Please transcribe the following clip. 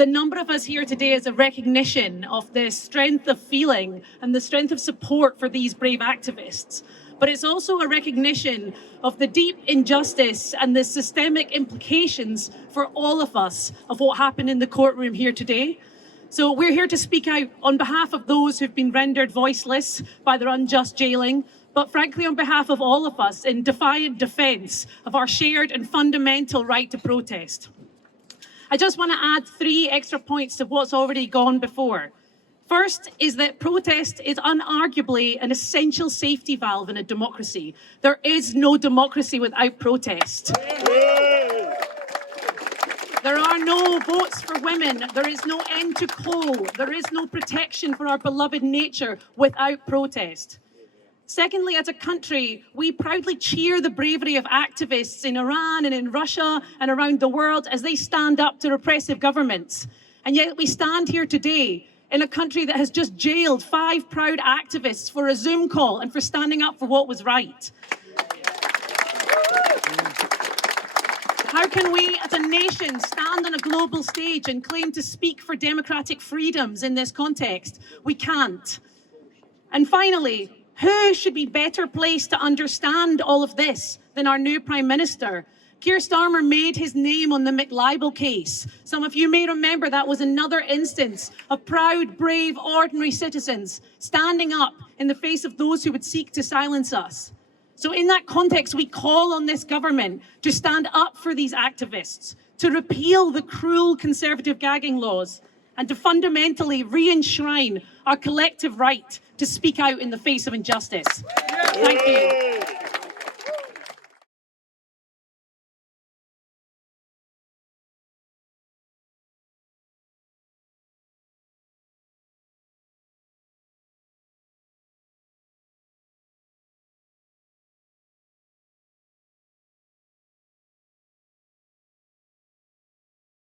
the number of us here today is a recognition of the strength of feeling and the strength of support for these brave activists. But it's also a recognition of the deep injustice and the systemic implications for all of us of what happened in the courtroom here today. So we're here to speak out on behalf of those who've been rendered voiceless by their unjust jailing, but frankly on behalf of all of us in defiant defence of our shared and fundamental right to protest. I just want to add 3 extra points to what's already gone before. First is that protest is unarguably an essential safety valve in a democracy. There is no democracy without protest. There are no votes for women. There is no end to coal. There is no protection for our beloved nature without protest. Secondly, as a country, we proudly cheer the bravery of activists in Iran and in Russia and around the world as they stand up to repressive governments. And yet we stand here today in a country that has just jailed 5 proud activists for a Zoom call and for standing up for what was right. How can we as a nation stand on a global stage and claim to speak for democratic freedoms in this context? We can't. And finally, who should be better placed to understand all of this than our new Prime Minister? Keir Starmer made his name on the McLibel case. Some of you may remember that was another instance of proud, brave, ordinary citizens standing up in the face of those who would seek to silence us. So in that context, we call on this government to stand up for these activists, to repeal the cruel Conservative gagging laws, and to fundamentally re-enshrine our collective right to speak out in the face of injustice. Thank you.